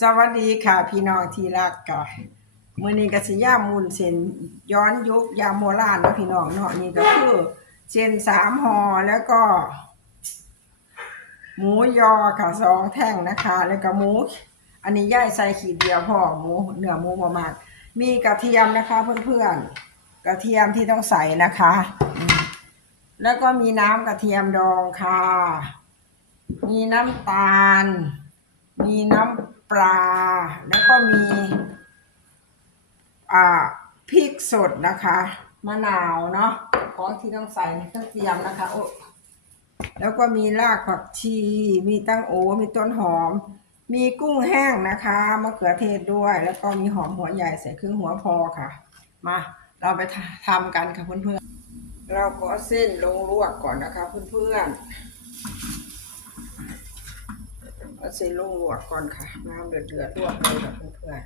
สวัสดีค่ะพี่น้องที่รักค่ะมื้อนี้ก็สิยามมุนเส้นย้อนยุคยามโบราณเนาะพี่น้องเนาะนี่ก็คือเส้นสามห่อแล้วก็ หมูยอค่ะสองแท่งนะคะ แล้วก็หมู อันนี้ย่ายใส่ขีดเดียวพอหมูเนื้อหมูประมาณมีกระเทียมนะคะเพื่อนๆกระเทียมที่ต้องใส่นะคะ แล้วก็มีน้ำกระเทียมดองค่ะ มีน้ำตาล มีน้ำ ปลา แล้วก็มีอ่าพริกสดนะคะ มะนาวเนาะของที่ต้องใส่ในเครื่องเตรียมนะคะโอ้แล้วก็มีรากผักชี มีตั้งโอ มีต้นหอม มีกุ้งแห้งนะคะมะเขือเทศด้วย แล้วก็มีหอมหัวใหญ่ใส่ครึ่งหัวพอค่ะ มาเราไปทำกันค่ะเพื่อนๆเราก็เส้นลงลวกก่อนนะคะเพื่อนๆ เอาเส้นลงลวกก่อนค่ะ น้ำเดือดเดือดๆลวกเลยค่ะเพื่อน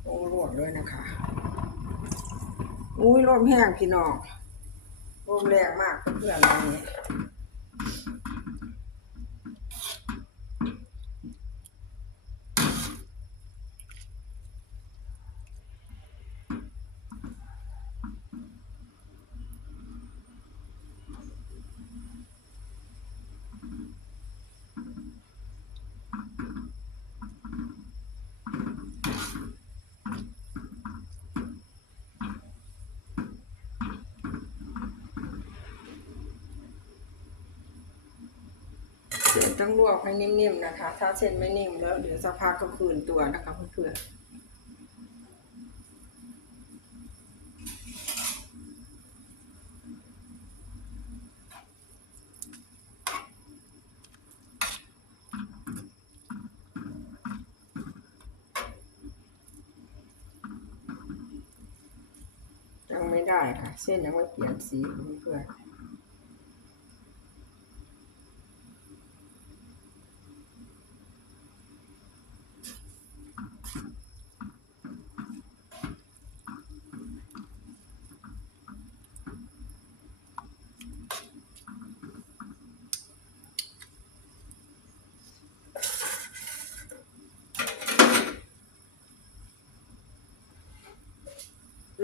ๆลงลวกด้วยนะคะ อุ้ยลมแห้งพี่น้องลมแรงมากเพื่อนๆวันนี้เลย ต้องลวกให้นิ่มๆนะคะ ถ้าเส้นไม่นิ่มแล้วเดี๋ยวสักพักก็คืนตัวนะคะเพื่อนๆยังไม่ได้ค่ะ เส้นยังไม่เปลี่ยนสีเพื่อน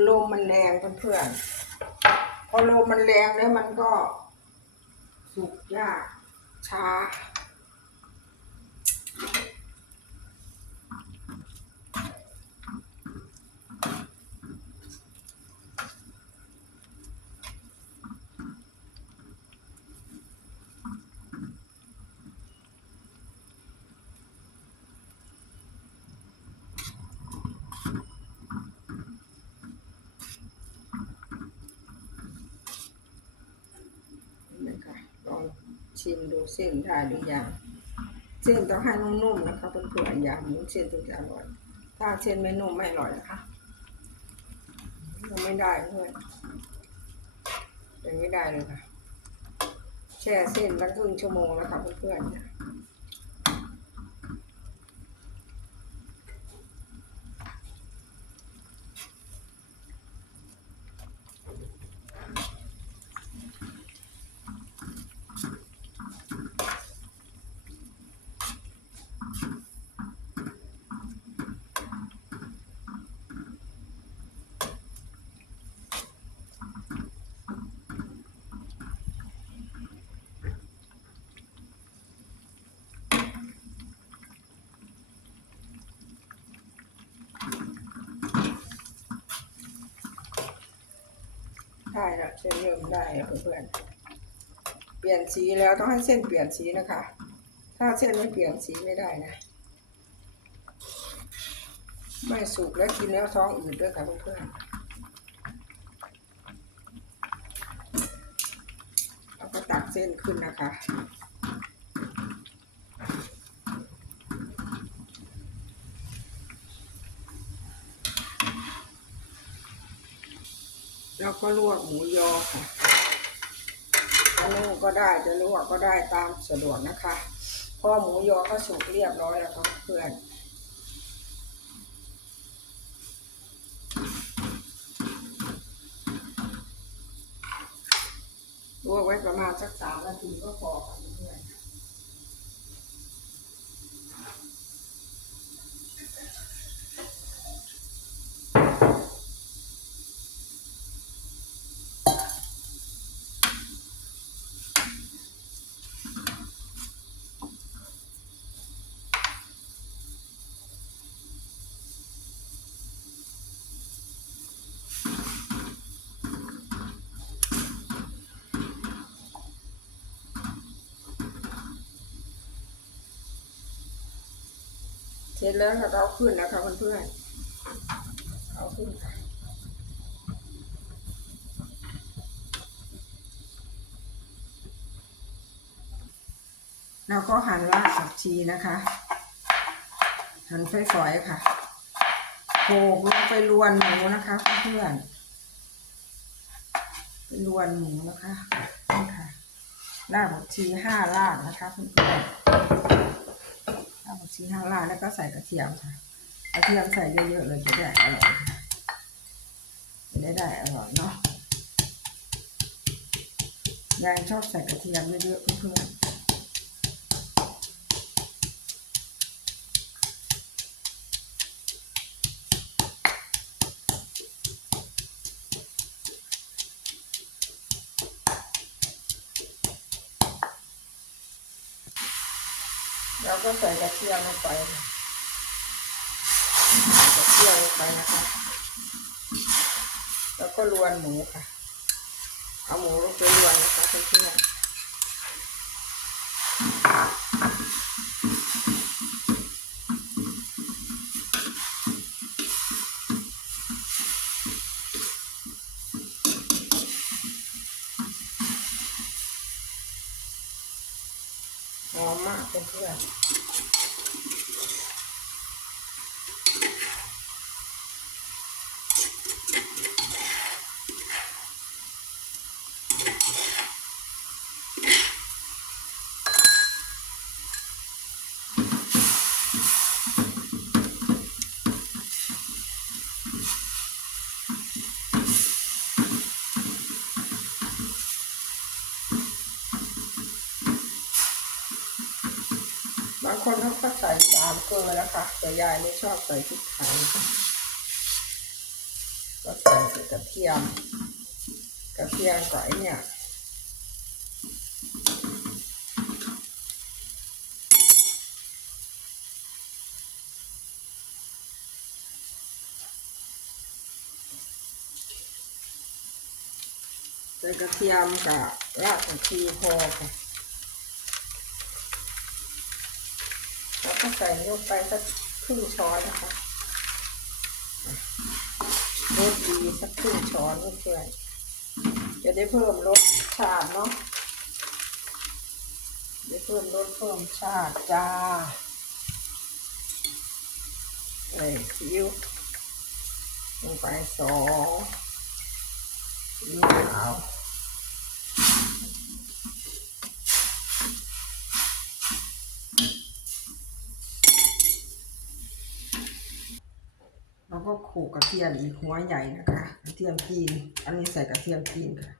ลมมันแรงเพื่อนๆพอลมมันแรงแล้วมันก็ สุกยากช้า นะคะลอง ชิมดูเส้นได้หรือยังเส้นต้องให้นุ่มๆนะคะเพื่อนๆอย่าหมูเส้นถึงจะอร่อย ถ้าเส้นไม่นุ่มไม่อร่อยนะคะยังไม่ได้เพื่อนยังไม่ได้เลยค่ะแช่เส้นตั้งครึ่งชั่วโมงแล้วค่ะเพื่อนๆ ได้ละเส้นเริ่มได้เพื่อนๆเปลี่ยนสีแล้วต้องให้เส้นเปลี่ยนสีนะคะ ถ้าเส้นไม่เปลี่ยนสีไม่ได้นะ ไม่สุกแล้วกินแล้วท้องอืดด้วยค่ะเพื่อนๆเราก็ตักเส้นขึ้นนะคะ แล้ว ก็ลวกหมูยอค่ะจะนึ่งก็ได้จะลวกก็ได้ตามสะดวกนะคะเพราะหมูยอก็สุกเรียบร้อยแล้วครับเพื่อนลวกไว้ประมาณสักสามนาทีก็พอค่ะ ร็จแล้วค่ะเอาขึ้นนะคะเพื่อนๆเอาขึ้นค่ะแล้วก็หั่นรากผักชีนะคะ หั่นฝอยๆค่ะโขลกลงไปรวนหมูนะคะเพื่อนไปรวนหมูนะคะนี่ค่ะรากผักชีห้ารากนะคะเพื่อนๆ รากผักชีห้ารางแล้วก็ใส่กระเทียมค่ะ กระเทียมใส่เยอะๆเลยจะได้อร่อยค่ะจะได้ได้อร่อยเนาะยายชอบใส่กระเทียมเยอะๆเพื่อนๆ ก็ใส่กระเทียมลงไปกระเทียมลงไปนะคะ แล้วก็รวนหมูค่ะ เอาหมูลงไปรวนนะคะเพื่อนๆหอมมากเพื่อนๆ บาง คนเขาก็ใส่สามเกลือแล้วค่ะแต่ยายไม่ชอบใส่พริกไทยค่ก็ใส่กระเทียม กระเทียมกับไอเนี่ยใส่กระเทียมกับรากผักชีพอค่ะ แล้วก็ใส่ลงไปสักครึ่งช้อนนะคะรสดีสักครึ่งช้อนเพื่อนจะได้เพิ่มรสชาติเนาะได้เพิ่มรสเพิ่มชาติจ้าเอ้ยซีอิ๊วลงไปสองซีอิ๊วขาว ก็โขลกกระเทียมอีกหัวใหญ่นะคะกระเทียมจีน อันนี้ใส่กระเทียมจีนค่ะ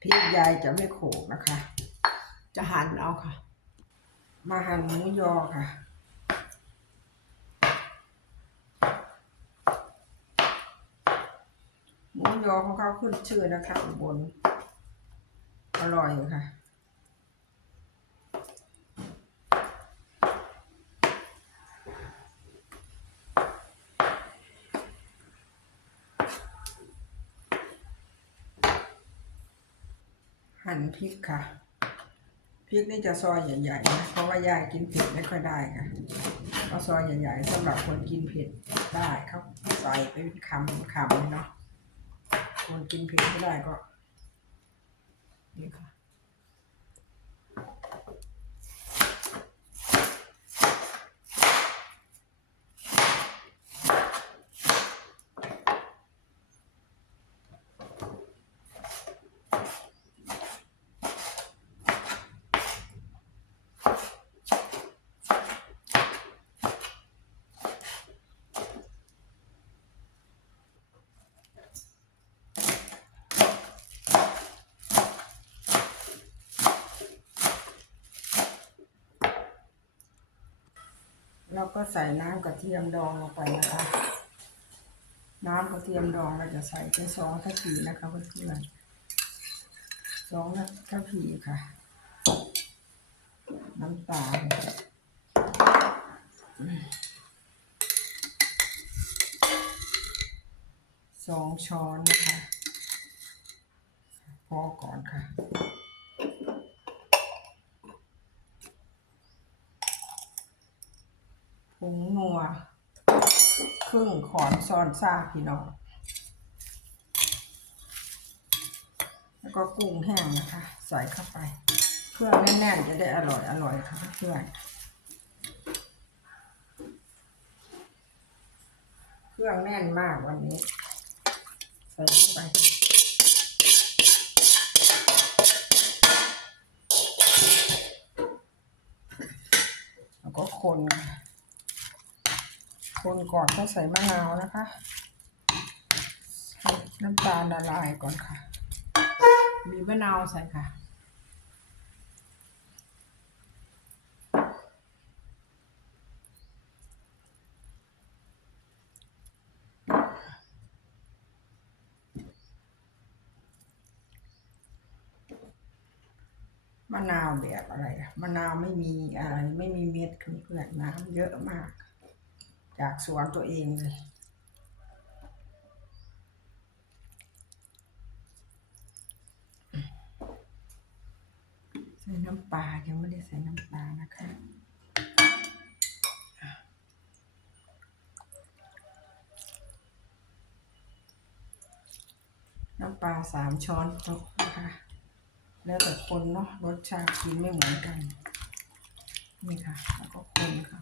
พริกยายจะไม่โขลกนะคะ จะหั่นเอาค่ะ มาหั่นหมูยอค่ะ หมูยอของเขาขึ้นชื่อนะคะอุบลอร่อยค่ะ หั่นพริกค่ะ พริกนี่จะซอยใหญ่ๆนะ เพราะว่ายายกินเผ็ดไม่ค่อยได้ค่ะเอาซอยใหญ่ๆสำหรับคนกินเผ็ดได้เขาใส่เป็นคำเป็นคำเลยเนาะคนกินเผ็ดไม่ได้ก็นี่ค่ะ เราก็ใส่น้ำกระเทียมดองลงไปนะคะ น้ำกระเทียมดองเราจะใส่เป็นสองทัพพีนะคะเพื่อนๆสองทัพพีค่ะ น้ำตาลสองช้อนนะคะ พอก่อนค่ะ ผงนัวครึ่งขอนซอนซาพี่น้อง แล้วก็กุ้งแห้งนะคะ ใส่เข้าไป เครื่องแน่นๆ จะได้อร่อยอร่อยค่ะเพื่อนเครื่องแน่นมากวันนี้ ใส่เข้าไปแล้วก็คนค่ะ คนก่อนก็ใส่มะนาวนะคะให้น้ำตาลละลายก่อนค่ะ มีมะนาวใส่ค่ะ มะนาวแบบอะไรอะมะนาวไม่มีอะไรไม่มีเม็ดเพื่อนน้ำเยอะมาก จากสวนตัวเองเลยใส่น้ำปลายังไม่ได้ใส่น้ำปลานะคะน้ำปลาสามช้อนโต๊ะนะคะ แล้วแต่คนเนาะรสชาติกินไม่เหมือนกัน นี่ค่ะ แล้วก็คนค่ะ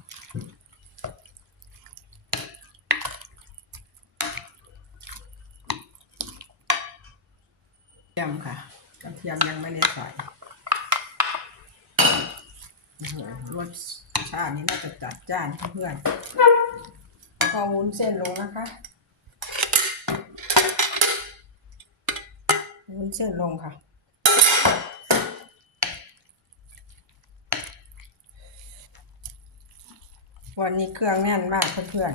ทียมค่ะกระเทียมยังไม่ได้ใส่โอ้โหรสชาตินี้น่าจะจัดจ้านเพื่อนๆแล้วก็วุ้นเส้นลงนะคะวุ้นเส้นลงค่ะ วันนี้เครื่องแน่นมากเพื่อน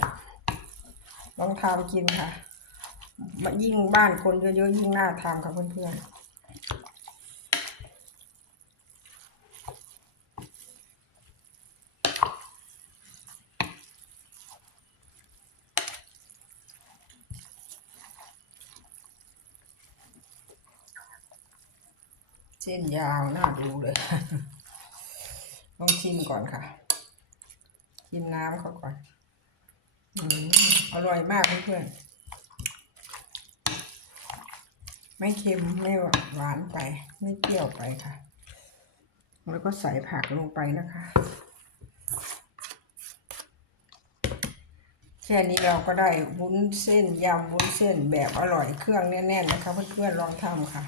ๆลองทำกินค่ะ ยิ่งบ้านคนเยอะๆยิ่งน่าทำค่ะเพื่อนๆเส้นยาวน่าดูเลยลองชิมก่อนค่ะกินน้ำเขาก่อนออร่อยมากเพื่อนๆ ไม่เค็มไม่หวานไป ไม่เปรี้ยวไปค่ะ แล้วก็ใส่ผักลงไปนะคะแค่นี้เราก็ได้วุ้นเส้นยำวุ้นเส้นแบบอร่อยเครื่องแน่นๆนะคะเพื่อนๆลองทำค่ะ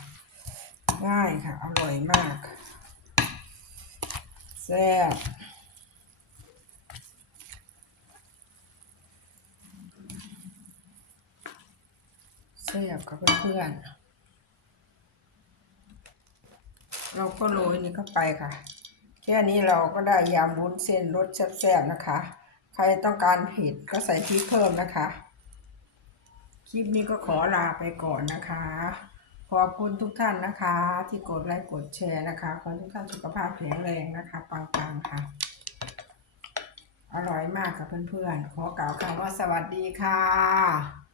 ง่ายค่ะ อร่อยมากแซ่บแซ่บกับเพื่อนๆ เราก็โรยนี่เข้าไปค่ะ แค่นี้เราก็ได้ยำวุ้นเส้นรสแซ่บๆนะคะ ใครต้องการเผ็ดก็ใส่พริกเพิ่มนะคะ คลิปนี้ก็ขอลาไปก่อนนะคะ ขอบคุณทุกท่านนะคะ ที่กดไลค์กดแชร์นะคะขอทุกท่านสุขภาพแข็งแรงนะคะปังๆค่ะ อร่อยมากค่ะเพื่อนๆ ขอกล่าวคำว่าสวัสดีค่ะ